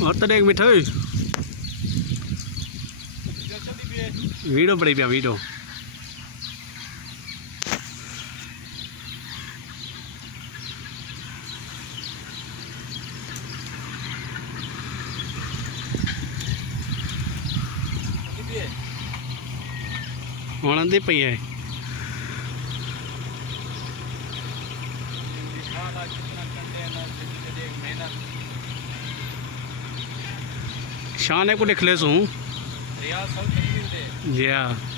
और तो देख मिठो वीडियो बड़ी पिया वीडियो ਹੁਣ ਆਂਦੀ ਪਈ ਹੈ शान है को देख ले सू जी हाँ